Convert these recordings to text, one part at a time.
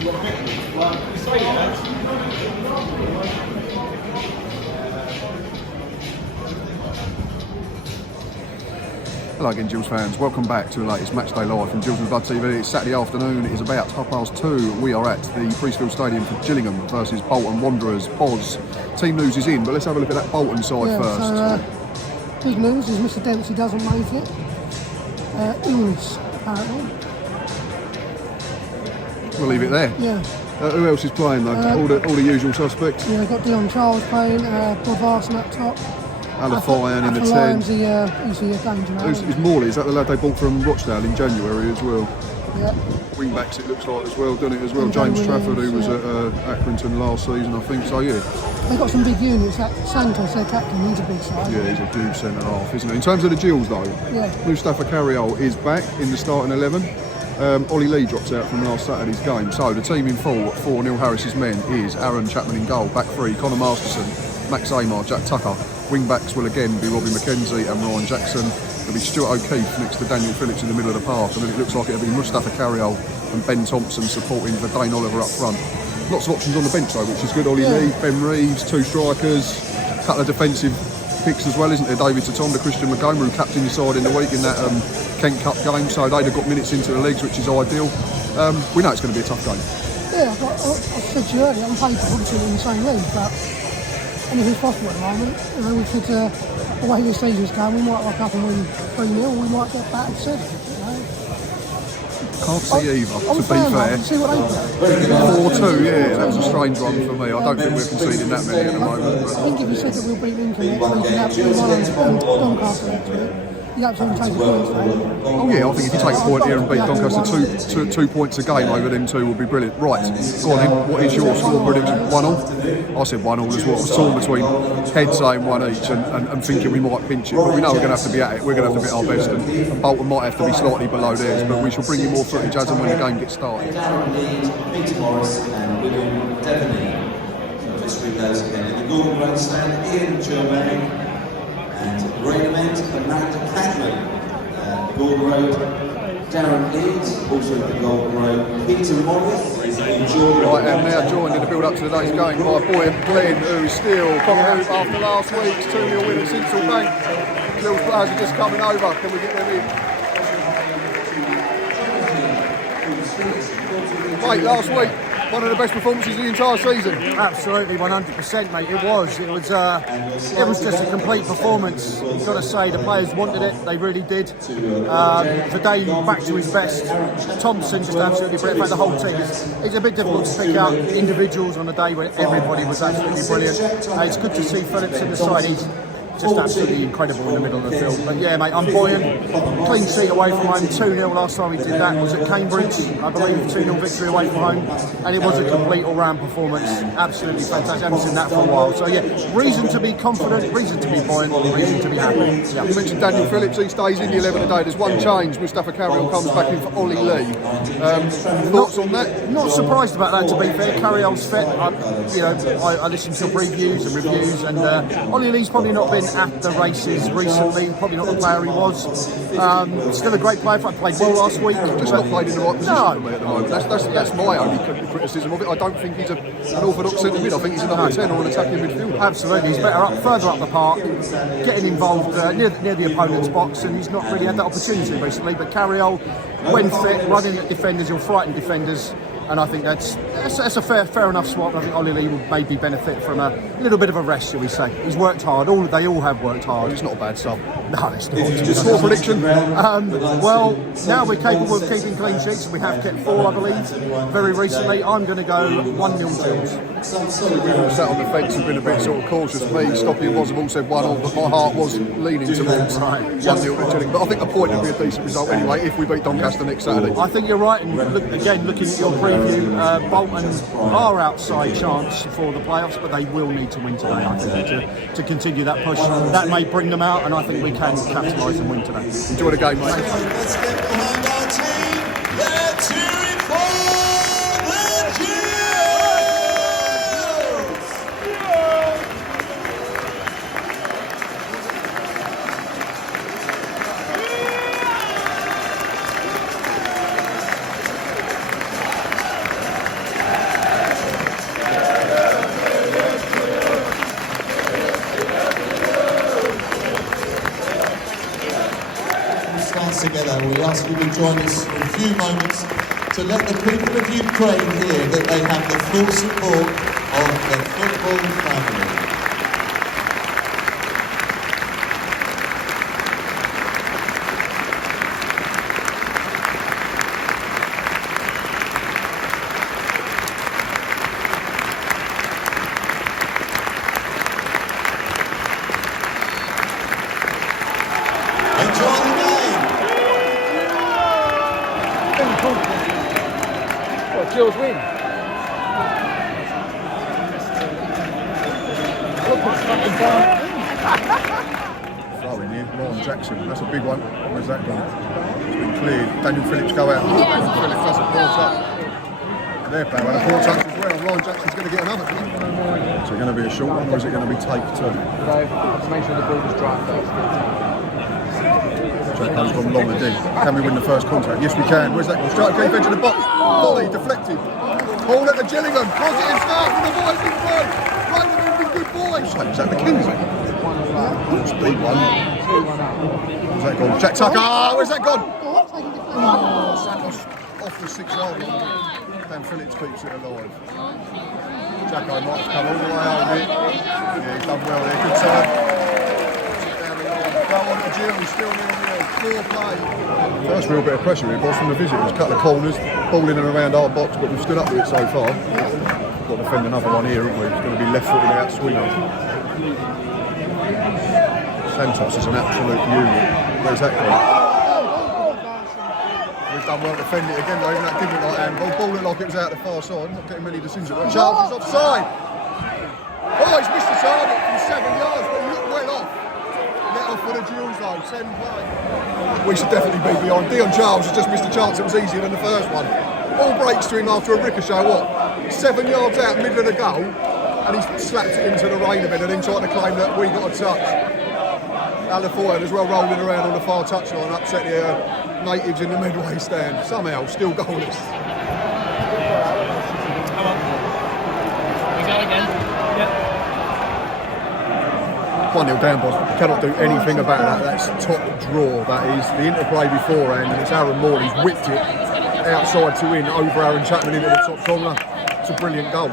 Hello again, Gills fans. Welcome back to the latest Matchday Live from GITBTV. It's Saturday afternoon. It is about 2:30. We are at the Priestfield Stadium for Gillingham versus Bolton Wanderers. Boz, team news is in, but let's have a look at that Bolton side first. So, good news is Mr. Dempsey doesn't make it. Illness, apparently. We'll leave it there. Yeah. Who else is playing though? All the usual suspects. Yeah, got Dion Charles playing, Bovarson up top. Alafian in the 10. He's a danger man. Who's Morley? Is that the lad they bought from Rochdale in January as well? Yeah. Wing backs it looks like as well, doesn't it as well? James Trafford, who was at Accrington last season, I think. So yeah. They've got some big units. That Santos, their captain, he's a big side. Yeah, he's a huge centre half, isn't he? In terms of the Gills though, Mustafa Carriol is back in the starting 11. Ollie Lee drops out from last Saturday's game. So the team in full at 4-0 Harris's men is Aaron Chapman in goal, back three, Connor Masterson, Max Amar, Jack Tucker. Wing backs will again be Robbie McKenzie and Ryan Jackson. There'll be Stuart O'Keefe next to Daniel Phillips in the middle of the park, and then it looks like it'll be Mustafa Carriol and Ben Thompson supporting for Dane Oliver up front. Lots of options on the bench though, which is good. Ollie Lee, Ben Reeves, two strikers, a couple of defensive picks as well, isn't there? David Tatonda, Christian Montgomery, who captained the side in the week in that Kent Cup game, so they'd have got minutes into the legs, which is ideal. We know it's going to be a tough game. Yeah, I said to you earlier, on paper, obviously we're in the same league, but anything's possible at the moment. You know, we could, the way this season's going, we might rock up and win 3-0, we might get battered 7. You know? Can't see either, to be fair. See what they 4-2, yeah, that was a strange one for me. I don't think we're conceding that many at the moment. But I think if you said that we'll beat Lincoln next week, you'd absolutely won Doncaster next week. You'd absolutely take the points, though. Oh yeah, I think if you take a point here and beat Doncaster, two points a game over them two would be brilliant. Right, go on then, what is your score prediction? 1-1? I said 1-1 as well. I was torn between head saying one each and thinking we might pinch it, but we know we're going to have to be at it. We're going to have to be our best, and Bolton might have to be slightly below theirs, but we shall bring you more footage as and when the game gets started. Darren Lead, Peter Morris and William Devaney. Just read those again. In the Gordon Road stand, Ian Germain and Raymond Amanda Catlin. Gordon Road, Darren Leeds, also at the Golden Road, Peter Morris. Right, and now joined in the build up to today's game by Boyd Glenn, who is still coming after last week's 2-0 win at Sinsel Bank. Gills players are just coming over. Can we get them in? Mate, last week, one of the best performances of the entire season. Absolutely, 100%, mate. It was just a complete performance. You've got to say the players wanted it. They really did. Today, back to his best. Thompson just absolutely brilliant. In fact, the whole team. It's a bit difficult to pick out individuals on a day when everybody was absolutely brilliant. It's good to see Phillips in the side. He's just absolutely incredible in the middle of the field. But yeah, mate, I'm buoyant. Clean sheet away from home, 2-0 last time we did that was at Cambridge, I believe, 2-0 victory away from home, and it was a complete all-round performance. Absolutely fantastic. I haven't seen that for a while. So yeah, reason to be confident, reason to be buoyant, reason to be happy. Yeah. You mentioned Daniel Phillips, he stays in the 11 today. There's one change. Mustafa Carriol comes back in for Ollie Lee. Thoughts on that? Not surprised about that, to be fair. Carriol's fit. I listened to previews and reviews, and Ollie Lee's probably not been at the races recently, probably not the player he was. Still a great player. I played well last week. Just not played in the right position for me at the moment. That's my only criticism of it. I don't think he's an orthodox centre mid. I think he's a number 10 or an attacking midfielder. Absolutely, he's better further up the park, getting involved near the opponent's box, and he's not really had that opportunity recently. But Carriol, when fit, running at defenders, he'll frighten defenders. And I think that's a fair enough swap. I think Ollie Lee will maybe benefit from a little bit of a rest, shall we say. He's worked hard. They all have worked hard. It's not a bad sub. No, it's not. Just score prediction. Well, now we're capable of keeping clean sheets. We have kept 4, I believe, very recently. I'm going to go 1-0 Gills. We've all sat on the fence and been a bit sort of cautious. Me, Stoppy and Woz have all said 1-0, but my heart was leaning towards 1-0 to Gillingham. But I think a point would be a decent result anyway if we beat Doncaster next Saturday. I think you're right. And again, looking at your preview, Bolton are outside chance for the playoffs, but they will need to win today, I think, to continue that push. That may bring them out, and I think we can capitalise and win today. Enjoy the game, mate. Let's get behind our team. They're cheering for the Gills! you would join us for a few moments to let the people of Ukraine hear that they have the full support of the football family. Enjoy the game. What, Gills win? Throwing in, Aaron Jackson, that's a big one. Where's that gone? It's been cleared. Daniel Phillips go out. Daniel Phillips doesn't ball up. There, pal, and a ball touch as well. Aaron Jackson's going to get another. So it's going to be a short one, or is it going to be take two? So, let's make sure the ball was dry first. Jacko's gone long again. Can we win the first contact? Yes, we can. Where's that gone? Straight deep edge of the box. Volley, deflected. Ball at the Gillingham. Positive start from the boys in front. Right, been good boys. Is that McKinsey? It's deep one. Where's that gone? Jack Tucker. Oh, where's that gone? Oh, Santos off the 6-yard line. Dan Phillips keeps it alive. Jacko might have come all the way over it. Yeah, he's done well there. Good turn. Go on to Gills, still 0-0. 4 play. First real bit of pressure here, boss, from the visitors. Cut the corners, ball in and around our box, but we've stood up with it so far. Got to defend another one here, haven't we? It's going to be left-footed out swinging. Santos is an absolute unit. Where's that going? We've done well to defend it again, though, even that didn't look like handball. Ball looked like it was out the far side, not getting many decisions. Charles is offside. Oh, he's missed the target from 7 yards, but he looked well off. Let off for the Gills though, 10 play. We should definitely be beyond. Dion Charles has just missed a chance that was easier than the first one. Ball breaks to him after a ricochet, what? 7 yards out, middle of the goal, and he's slapped it into the rain a bit and then tried to claim that we got a touch. Alafoy as well rolling around on the far touchline, upset the natives in the midway stand. Somehow, still goalless. 1-0 down, boss. Cannot do anything about that. That's top draw, that is. The interplay beforehand, and it's Aaron Moore. He's whipped it outside to in over Aaron Chapman into the top corner. It's a brilliant goal.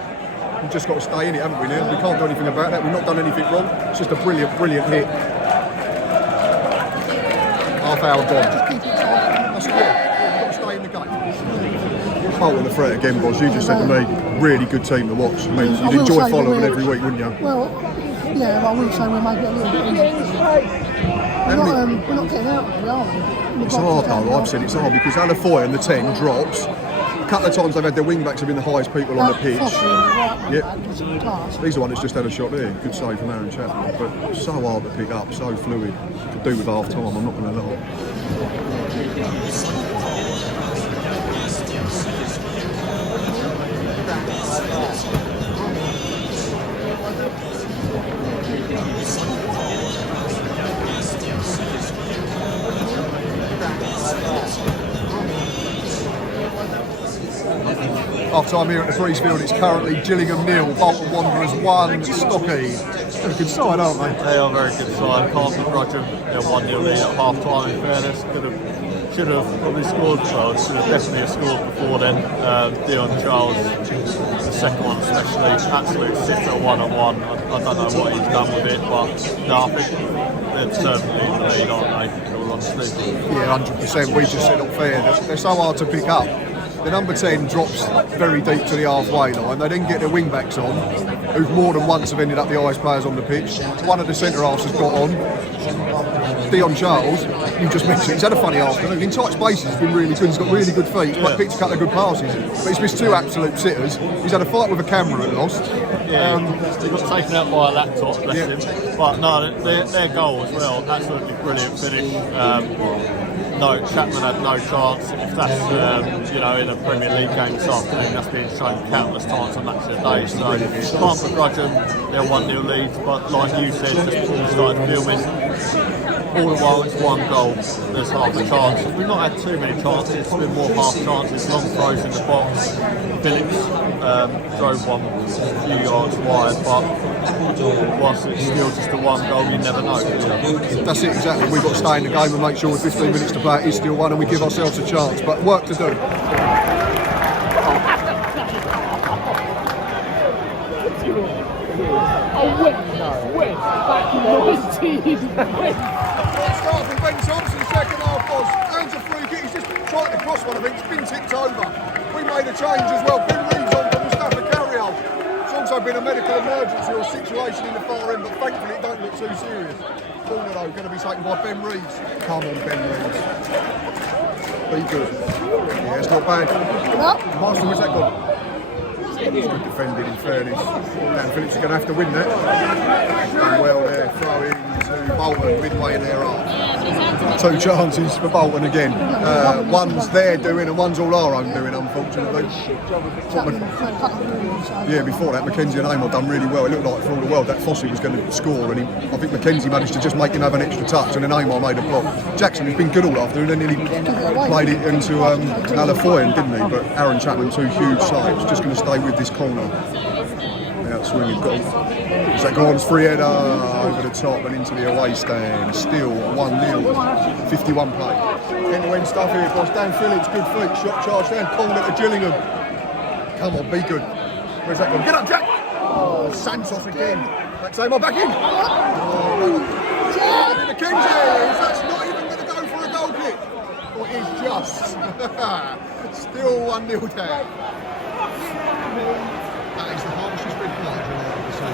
We've just got to stay in it, haven't we now? We can't do anything about that. We've not done anything wrong. It's just a brilliant, brilliant hit. Half hour gone. That's clear. We've got to stay in the game. Bolton the threat again, boss. You just said to me, really good team to watch. I mean, you'd enjoy following them every week, wouldn't you? Well, yeah, but I wouldn't say we're making it a little bit easier. We're not getting out of it, are we? It's hard though, I've said it's hard because Alafoy and the 10 drops. A couple of times they've had their wing backs have been the highest people on the pitch. Yep. These are one that's just had a shot there. Good save from Aaron Chapman. But so hard to pick up, so fluid. Could do with half time, I'm not going to lie. Half time here at the Freesfield, it's currently Gillingham 0, Bolton Wanderers 1, Stockheed. They're a good side, aren't they? They are a very good side. Can't begrudge them. They're 1-0 lead at half time, in fairness. Should have probably scored, well, should have definitely have scored before then. Dion Charles, the second one especially, absolute sitter 1-on-1. I don't know what he's done with it, but no, I think they're certainly in the lead, aren't they? All honestly. Yeah, 100%. We just said unfair. They're so hard to pick up. The number 10 drops very deep to the halfway line. They then get their wing backs on, who've more than once have ended up the highest players on the pitch. One of the centre halves has got on. Dion Charles, you just mentioned, he's had a funny afternoon. In tight spaces, he's been really good. He's got really good feet. He's picked a couple of good passes, but he's missed 2 absolute sitters. He's had a fight with a camera and lost. Yeah, he got taken out by a laptop, bless him. But no, their goal as well, absolutely brilliant finish. No, Chapman had no chance. If that's in a Premier League game this afternoon, that's been shown countless times on Match of the Day. So can't begrudge them. They're 1-0 leads, but like you said, just before we started filming, all the while it's one goal, there's half a chance. We've not had too many chances, it's been more half chances, long throws in the box. Phillips drove one a few yards wide, but whilst it's still just a one goal, you never know. That's it, exactly. We've got to stay in the game and make sure with 15 minutes to play it is still one and we give ourselves a chance, but work to do. Start from Ben Thompson, second half was. Earns a free kick, he's just tried to cross one, I think, it's been tipped over. We made a change as well, Ben Reeves on for Mustafa Carriol. It's also been a medical emergency or situation in the far end, but thankfully it don't look too serious. Corner though, going to be taken by Ben Reeves. Come on, Ben Reeves. Be good. Yeah, it's not bad. Marston, where's that gone? It's good defending, in fairness. Dan Phillips are going to have to win that. Done well there. Throw in to Bolton, midway in their half. 2 chances for Bolton again. One's their doing and one's all our own doing, unfortunately. Yeah, before that, Mackenzie and Amor done really well. It looked like for all the world that Fossey was going to score, and I think Mackenzie managed to just make him have an extra touch, and then Amor made a block. Jackson has been good all afternoon, and then nearly played it into Alafoyan, didn't he? But Aaron Chapman, 2 huge saves, just going to stay with this corner. Out swinging goal. Is that gone? Free header over the top and into the away stand. Still 1-0. 51 play. End-to-end stuff here, boss. Dan Phillips, good feet. Shot charge down. Corner to Gillingham. Come on, be good. Where's that gone? Get up, Jack! Oh, Santos again. That's Amor back in. Oh, Mackenzie! That's not even going to go for a goal kick. Or it is just. Still 1-0 down. That is the harshest red card you'll ever see.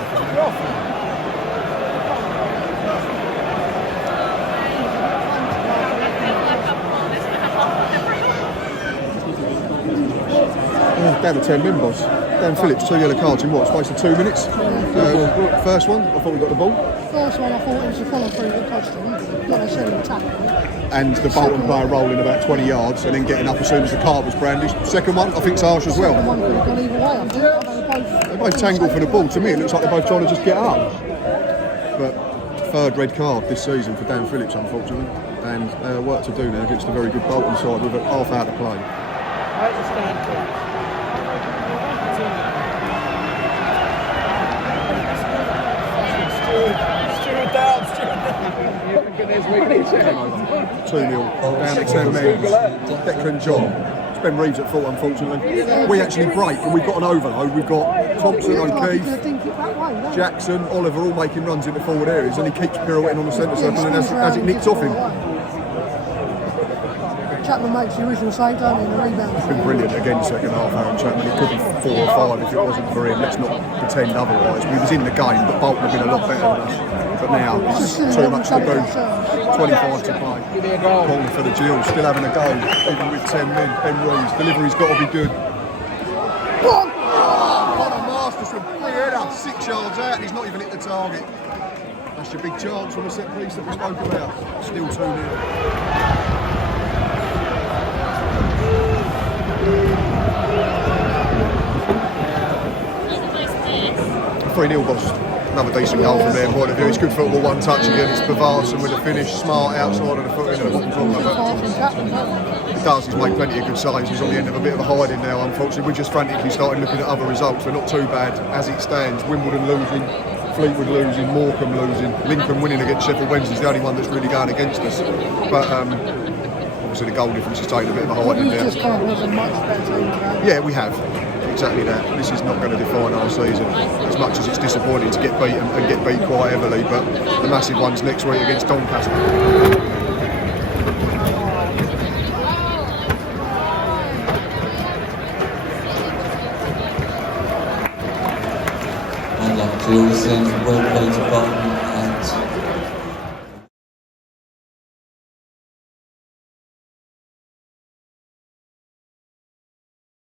Down to 10 men, boss. Dan Phillips, 2 yellow cards in what? Space of 2 minutes. First one, I thought we got the ball. First one, I thought it was a follow through that touched him. Not necessarily a tackle. And the Bolton player rolling about 20 yards and then getting up as soon as the card was brandished. Second one, I think it's harsh as well. One could have gone either way. I think they both tangle for the ball. To me, it looks like they're both trying to just get up. But third red card this season for Dan Phillips, unfortunately. And work to do now against a very good Bolton side with a half hour to play. Stuart down. 2-0, down to 10 men. Declan John. It's Ben Reeves at fault, unfortunately. We actually break and we've got an overload. We've got Thompson, O'Keefe, Jackson, Oliver all making runs into forward areas, and he keeps pirouetting on the centre circle, and as it nicks off him. Chapman makes the original save, don't he, in the rebound. It's been brilliant again, second half, Aaron Chapman. It could be 4 or 5 if it wasn't for him. Let's not pretend otherwise. We was in the game, but Bolton have been a lot better than us. But now it's too much to do. 25 to play. Corner for the Gills, still having a go, even with 10 men. Ben Reeves, delivery's got to be good. Connor Masterson, free header, 6 yards out, and he's not even hit the target. That's your big chance from a set piece that we spoke about. Still 2-0. 3-0, boss. Another decent goal from their point of view. It's good football, one touch again. It's Bavarson with a finish, smart outside of the foot in the bottom corner. He does, he's made plenty of good saves. He's on the end of a bit of a hiding now, unfortunately. We're just frantically starting looking at other results. We're not too bad as it stands. Wimbledon losing, Fleetwood losing, Morecambe losing, Lincoln winning against Sheffield Wednesday is the only one that's really going against us. But obviously the goal difference has taken a bit of a hiding there. Yeah, we have. Exactly that. This is not going to define our season, as much as it's disappointing to get beaten and get beat quite heavily, but the massive one's next week against Doncaster. And like Gills, well played to Bolton.